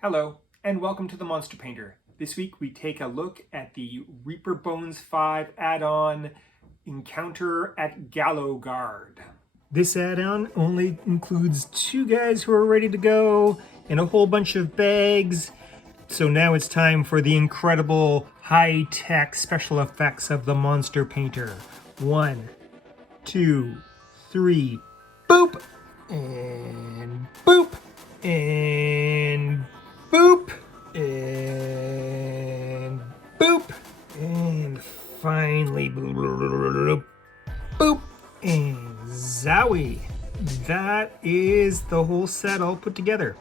Hello, and welcome to the Monster Painter. This week we take a look at the Reaper Bones 5 add-on Encounter at Gallowgard. This add-on only includes 2 guys who are ready to go and a whole bunch of bags. So now it's time for the incredible high-tech special effects of the Monster Painter. 1, 2, 3, boop! And boop! And boop, and boop, and finally boop, boop, and zowie. That is the whole set all put together.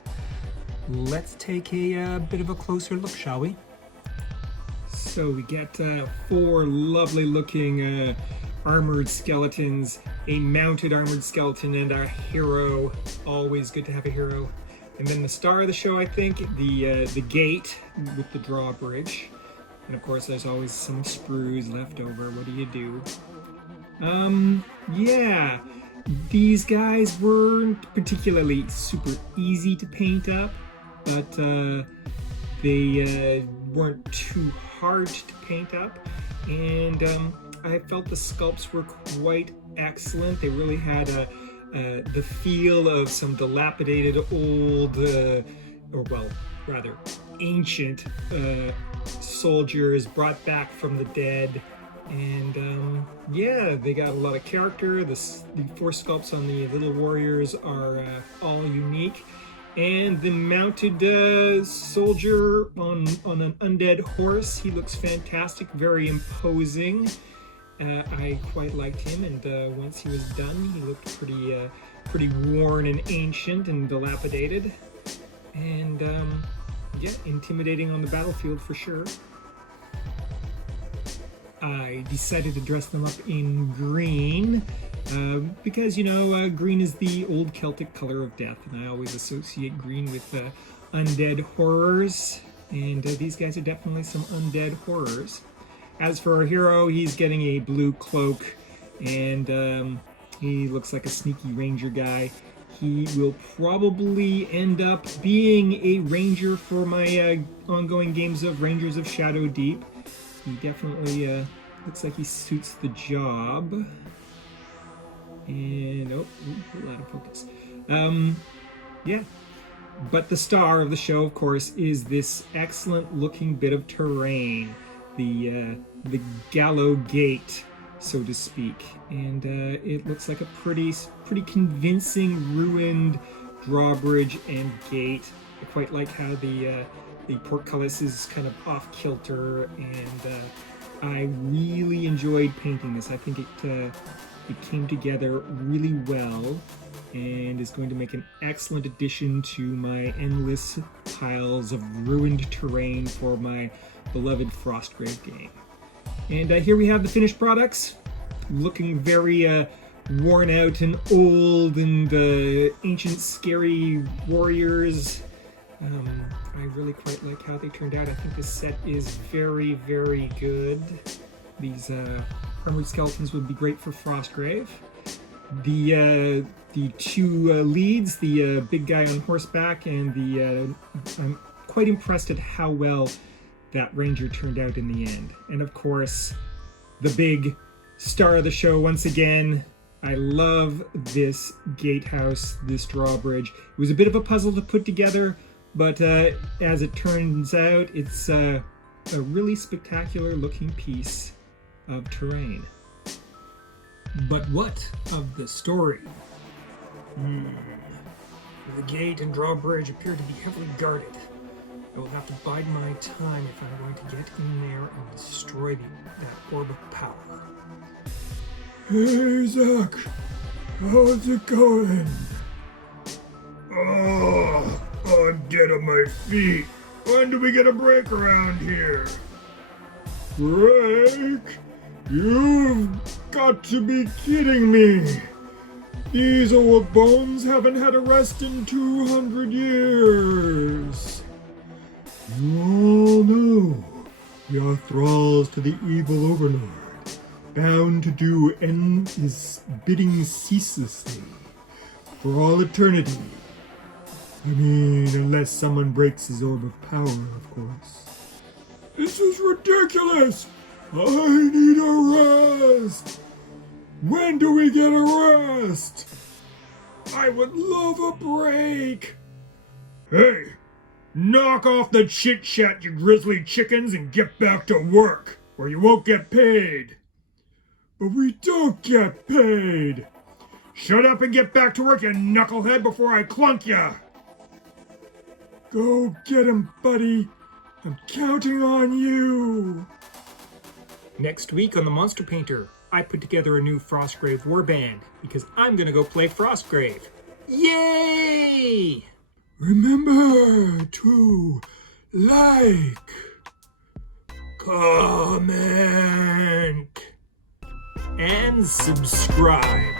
Let's take a bit of a closer look, shall we? So we get 4 lovely looking armored skeletons, a mounted armored skeleton, and our hero. Always good to have a hero. And then the star of the show, I think, the gate with the drawbridge. And of course, there's always some sprues left over. What do you do? Yeah. These guys weren't particularly super easy to paint up, but they weren't too hard to paint up. And I felt the sculpts were quite excellent. They really had the feel of some dilapidated old, ancient soldiers brought back from the dead. And yeah, they got a lot of character. The 4 sculpts on the little warriors are all unique. And the mounted soldier on an undead horse, he looks fantastic, very imposing. I quite liked him, and once he was done, he looked pretty worn and ancient and dilapidated. And yeah, intimidating on the battlefield for sure. I decided to dress them up in green because, you know, green is the old Celtic color of death, and I always associate green with undead horrors, and these guys are definitely some undead horrors. As for our hero, he's getting a blue cloak, and he looks like a sneaky ranger guy. He will probably end up being a ranger for my ongoing games of Rangers of Shadow Deep. He definitely looks like he suits the job. And, oh, a lot of focus. Yeah. But the star of the show, of course, is this excellent looking bit of terrain. The Gallowgate, so to speak, and it looks like a pretty convincing ruined drawbridge and gate. I quite like how the portcullis is kind of off kilter, and I really enjoyed painting this. I think it came together really well, and is going to make an excellent addition to my endless piles of ruined terrain for my beloved Frostgrave game. And here we have the finished products, looking very worn out and old, and ancient scary warriors. I really quite like how they turned out. I think this set is very, very good. These armored skeletons would be great for Frostgrave. The 2 leads, the big guy on horseback, and I'm quite impressed at how well that ranger turned out in the end. And of course, the big star of the show once again. I love this gatehouse, this drawbridge. It was a bit of a puzzle to put together, but as it turns out, it's a really spectacular looking piece of terrain. But what of the story? The gate and drawbridge appear to be heavily guarded. I will have to bide my time if I'm going to get in there and destroy that orb of power. Hey, Zach. How's it going? Oh, I'm dead on my feet. When do we get a break around here? Break? You've got to be kidding me. These old bones haven't had a rest in 200 years. Oh no, we are thralls to the evil overlord, bound to do his bidding ceaselessly, for all eternity. I mean, unless someone breaks his orb of power, of course. This is ridiculous! I need a rest! When do we get a rest? I would love a break! Hey! Knock off the chit-chat, you grizzly chickens, and get back to work, or you won't get paid. But we don't get paid. Shut up and get back to work, you knucklehead, before I clunk ya. Go get him, buddy. I'm counting on you. Next week on The Monster Painter, I put together a new Frostgrave warband, because I'm gonna go play Frostgrave. Yay! Remember to like, comment, and subscribe.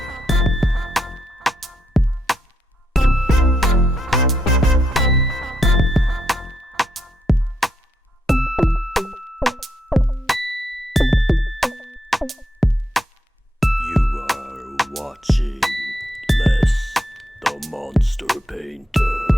You are watching Les the Monster Painter.